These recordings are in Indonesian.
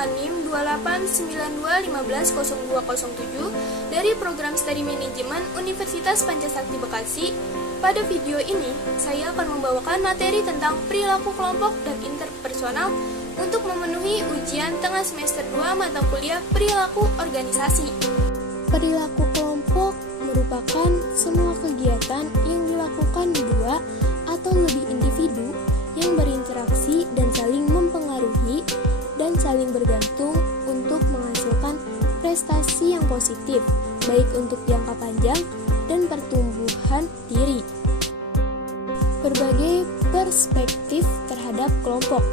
dengan NIM 2892150207 dari Program Studi Manajemen Universitas Pancasakti Bekasi. Pada video ini, saya akan membawakan materi tentang perilaku kelompok dan interpersonal untuk memenuhi ujian tengah semester 2 mata kuliah perilaku organisasi. Perilaku kelompok merupakan semua kegiatan yang dilakukan dua atau lebih individu yang berinteraksi dan saling mempengaruhi dan saling bergantung untuk menghasilkan prestasi yang positif, baik untuk jangka panjang dan pertumbuhan diri. Berbagai perspektif terhadap kelompok.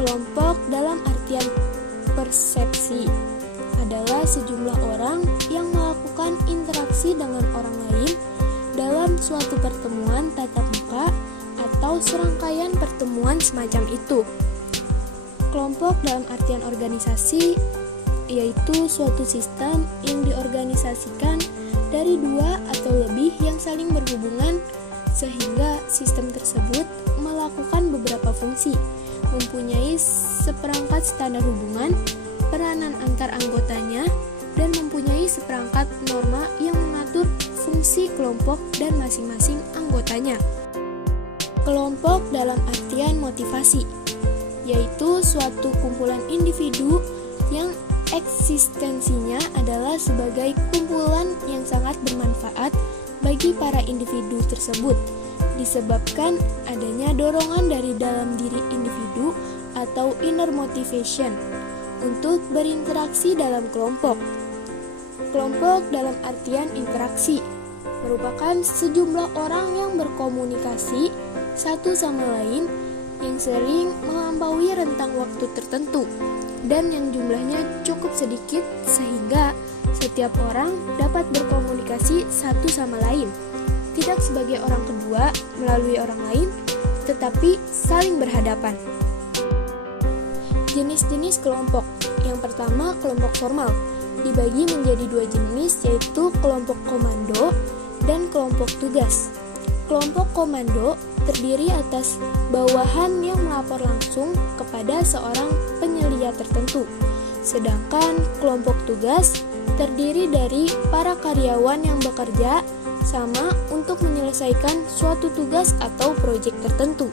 Kelompok dalam artian persepsi adalah sejumlah orang yang melakukan interaksi dengan orang lain dalam suatu pertemuan tatap muka atau serangkaian pertemuan semacam itu. Kelompok dalam artian organisasi yaitu suatu sistem yang diorganisasikan dari dua atau lebih yang saling berhubungan sehingga sistem tersebut melakukan beberapa fungsi, mempunyai seperangkat standar hubungan, peranan antar anggotanya, dan mempunyai seperangkat norma yang mengatur fungsi kelompok dan masing-masing anggotanya. Kelompok dalam artian motivasi, yaitu suatu kumpulan individu yang eksistensinya adalah sebagai kumpulan yang sangat bermanfaat bagi para individu tersebut, disebabkan adanya dorongan dari dalam diri individu atau inner motivation untuk berinteraksi dalam kelompok. Kelompok dalam artian interaksi merupakan sejumlah orang yang berkomunikasi satu sama lain yang sering melampaui rentang waktu tertentu dan yang jumlahnya cukup sedikit sehingga setiap orang dapat berkomunikasi satu sama lain, tidak sebagai orang kedua melalui orang lain, tetapi saling berhadapan. Jenis-jenis kelompok. Yang pertama, kelompok formal. Dibagi menjadi dua jenis, yaitu kelompok komando dan kelompok tugas. Kelompok komando terdiri atas bawahan yang melapor langsung kepada seorang penyelia tertentu. Sedangkan kelompok tugas terdiri dari para karyawan yang bekerja sama untuk menyelesaikan suatu tugas atau proyek tertentu.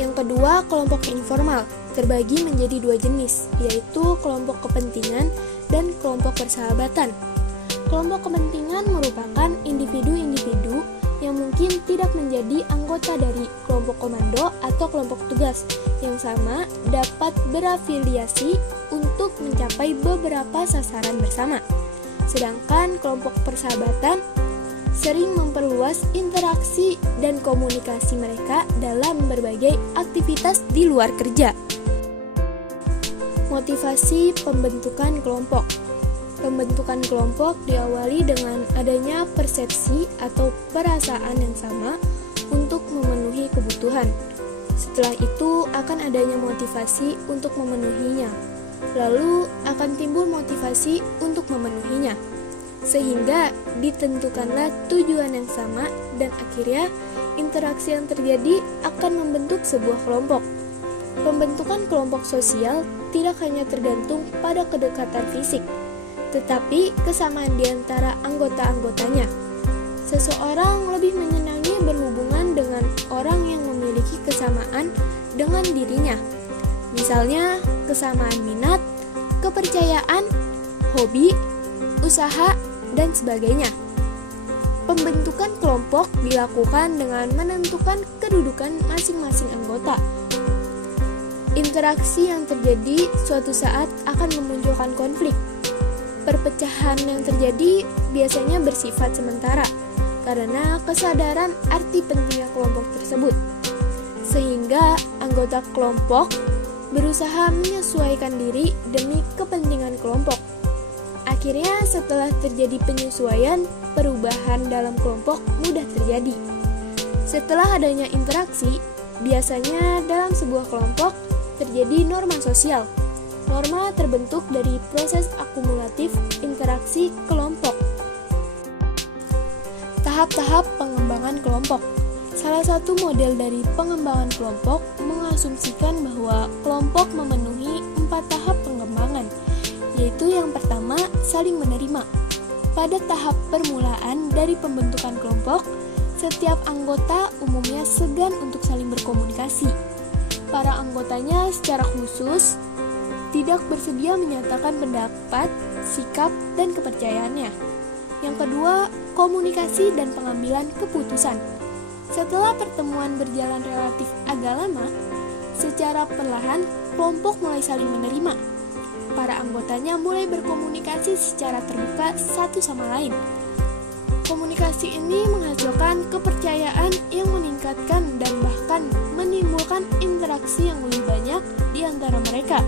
Yang kedua, kelompok informal terbagi menjadi dua jenis, yaitu kelompok kepentingan dan kelompok persahabatan. Kelompok kepentingan merupakan individu-individu yang mungkin tidak menjadi anggota dari kelompok komando atau kelompok tugas yang sama dapat berafiliasi untuk mencapai beberapa sasaran bersama. Sedangkan kelompok persahabatan sering memperluas interaksi dan komunikasi mereka dalam berbagai aktivitas di luar kerja. Motivasi pembentukan kelompok. Pembentukan kelompok diawali dengan adanya persepsi atau perasaan yang sama untuk memenuhi kebutuhan. Setelah itu akan adanya motivasi untuk memenuhinya. Lalu akan timbul motivasi untuk memenuhinya. Sehingga ditentukanlah tujuan yang sama dan akhirnya interaksi yang terjadi akan membentuk sebuah kelompok. Pembentukan kelompok sosial tidak hanya tergantung pada kedekatan fisik, tetapi kesamaan di antara anggota-anggotanya. Seseorang lebih menyenangi berhubungan dengan orang yang memiliki kesamaan dengan dirinya. Misalnya, kesamaan minat, kepercayaan, hobi, usaha, dan sebagainya. Pembentukan kelompok dilakukan dengan menentukan kedudukan masing-masing anggota. Interaksi yang terjadi suatu saat akan memunculkan konflik. Perpecahan yang terjadi biasanya bersifat sementara karena kesadaran arti pentingnya kelompok tersebut, sehingga anggota kelompok berusaha menyesuaikan diri demi kepentingan kelompok. Akhirnya setelah terjadi penyesuaian, perubahan dalam kelompok mudah terjadi. Setelah adanya interaksi, biasanya dalam sebuah kelompok terjadi norma sosial. Norma terbentuk dari proses akumulatif interaksi kelompok. Tahap-tahap pengembangan kelompok. Salah satu model dari pengembangan kelompok mengasumsikan bahwa kelompok memenuhi 4 tahap pengembangan, yaitu yang pertama, saling menerima. Pada tahap permulaan dari pembentukan kelompok, setiap anggota umumnya segan untuk saling berkomunikasi. Para anggotanya secara khusus tidak bersedia menyatakan pendapat, sikap, dan kepercayaannya. Yang kedua, komunikasi dan pengambilan keputusan. Setelah pertemuan berjalan relatif agak lama, secara perlahan kelompok mulai saling menerima. Para anggotanya mulai berkomunikasi secara terbuka satu sama lain. Komunikasi ini menghasilkan kepercayaan yang meningkatkan dan bahkan menimbulkan interaksi yang lebih banyak di antara mereka.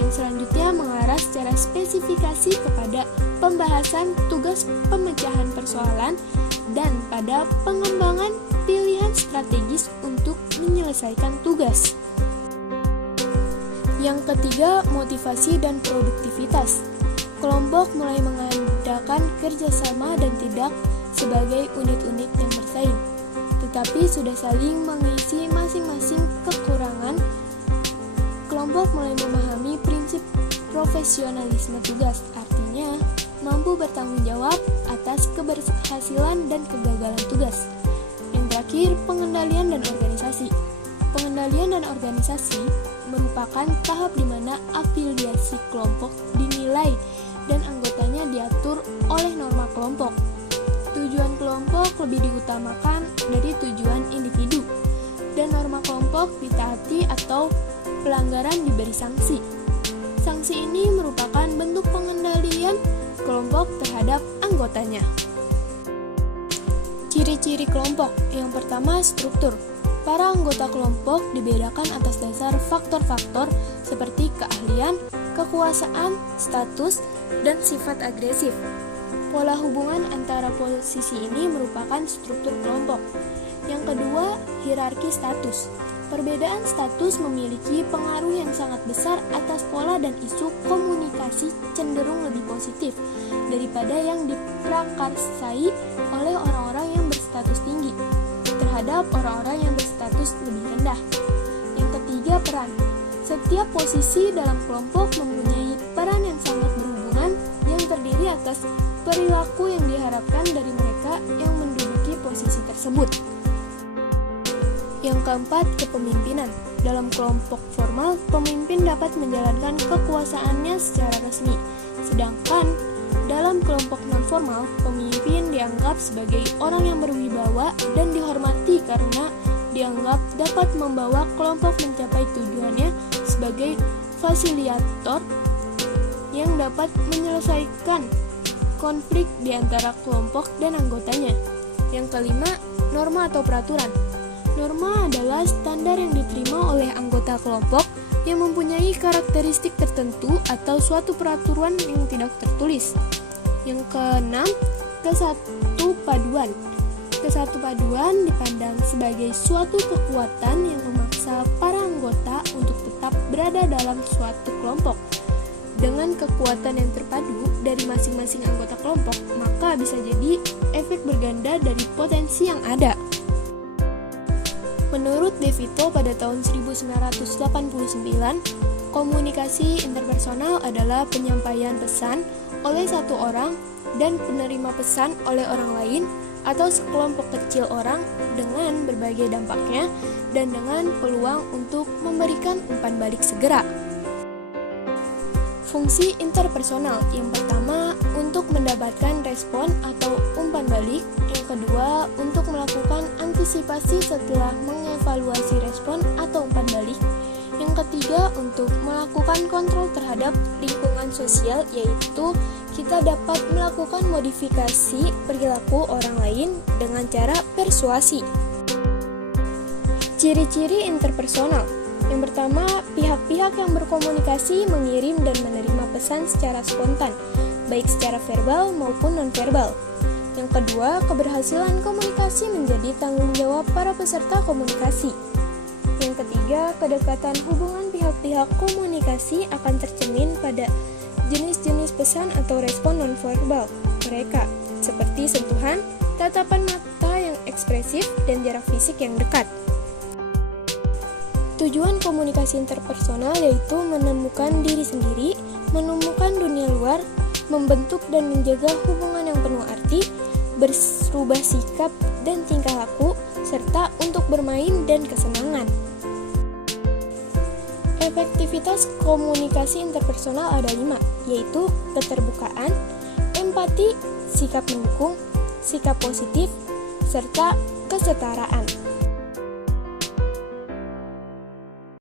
Yang selanjutnya mengarah secara spesifikasi kepada pembahasan tugas pemecahan persoalan dan pada pengembangan pilihan strategis untuk menyelesaikan tugas. Yang ketiga, motivasi dan produktivitas. Kelompok mulai mengadakan kerjasama dan tidak sebagai unit-unit yang bersaing, tetapi sudah saling mengisi masing-masing kekurangan. Kelompok mulai memahami prinsip profesionalisme tugas, artinya mampu bertanggung jawab atas keberhasilan dan kegagalan tugas. Yang terakhir, pengendalian dan organisasi. Pengendalian dan organisasi merupakan tahap di mana afiliasi kelompok dinilai dan anggotanya diatur oleh norma kelompok. Tujuan kelompok lebih diutamakan dari tujuan individu, dan norma kelompok ditaati atau pelanggaran diberi sanksi. Sanksi ini merupakan bentuk pengendalian kelompok terhadap anggotanya. Ciri-ciri kelompok. Yang pertama, struktur. Para anggota kelompok dibedakan atas dasar faktor-faktor seperti keahlian, kekuasaan, status, dan sifat agresif. Pola hubungan antara posisi ini merupakan struktur kelompok. Yang kedua, hierarki status. Perbedaan status memiliki pengaruh yang sangat besar atas pola dan isu komunikasi cenderung lebih positif daripada yang diprakarsai oleh orang-orang yang berstatus tinggi terhadap orang-orang yang berstatus lebih rendah. Yang ketiga, peran. Setiap posisi dalam kelompok mempunyai peran yang sangat berhubungan yang terdiri atas perilaku yang diharapkan dari mereka yang menduduki posisi tersebut. Yang keempat, kepemimpinan. Dalam kelompok formal, pemimpin dapat menjalankan kekuasaannya secara resmi. Sedangkan dalam kelompok non-formal, pemimpin dianggap sebagai orang yang berwibawa dan dihormati karena dianggap dapat membawa kelompok mencapai tujuannya sebagai fasilitator yang dapat menyelesaikan konflik di antara kelompok dan anggotanya. Yang kelima, norma atau peraturan. Norma adalah standar yang diterima oleh anggota kelompok yang mempunyai karakteristik tertentu atau suatu peraturan yang tidak tertulis. Yang keenam, kesatupaduan. Kesatupaduan dipandang sebagai suatu kekuatan yang memaksa para anggota untuk tetap berada dalam suatu kelompok. Dengan kekuatan yang terpadu dari masing-masing anggota kelompok, maka bisa jadi efek berganda dari potensi yang ada. Menurut De Vito pada tahun 1989, komunikasi interpersonal adalah penyampaian pesan oleh satu orang dan penerima pesan oleh orang lain atau sekelompok kecil orang dengan berbagai dampaknya dan dengan peluang untuk memberikan umpan balik segera. Fungsi interpersonal. Yang pertama, untuk mendapatkan respon atau umpan balik. Yang kedua, untuk melakukan antisipasi setelah mengevaluasi respon atau umpan balik. Yang ketiga, untuk melakukan kontrol terhadap lingkungan sosial, yaitu kita dapat melakukan modifikasi perilaku orang lain dengan cara persuasi. Ciri-ciri interpersonal. Yang pertama, pihak-pihak yang berkomunikasi mengirim dan menerima pesan secara spontan, baik secara verbal maupun non-verbal. Yang kedua, keberhasilan komunikasi menjadi tanggung jawab para peserta komunikasi. Yang ketiga, kedekatan hubungan pihak-pihak komunikasi akan tercermin pada jenis-jenis pesan atau respon non-verbal mereka, seperti sentuhan, tatapan mata yang ekspresif, dan jarak fisik yang dekat. Tujuan komunikasi interpersonal yaitu menemukan diri sendiri, menemukan dunia luar, membentuk dan menjaga hubungan yang penuh arti, berubah sikap dan tingkah laku, serta untuk bermain dan kesenangan. Efektivitas komunikasi interpersonal ada 5, yaitu keterbukaan, empati, sikap mendukung, sikap positif, serta kesetaraan.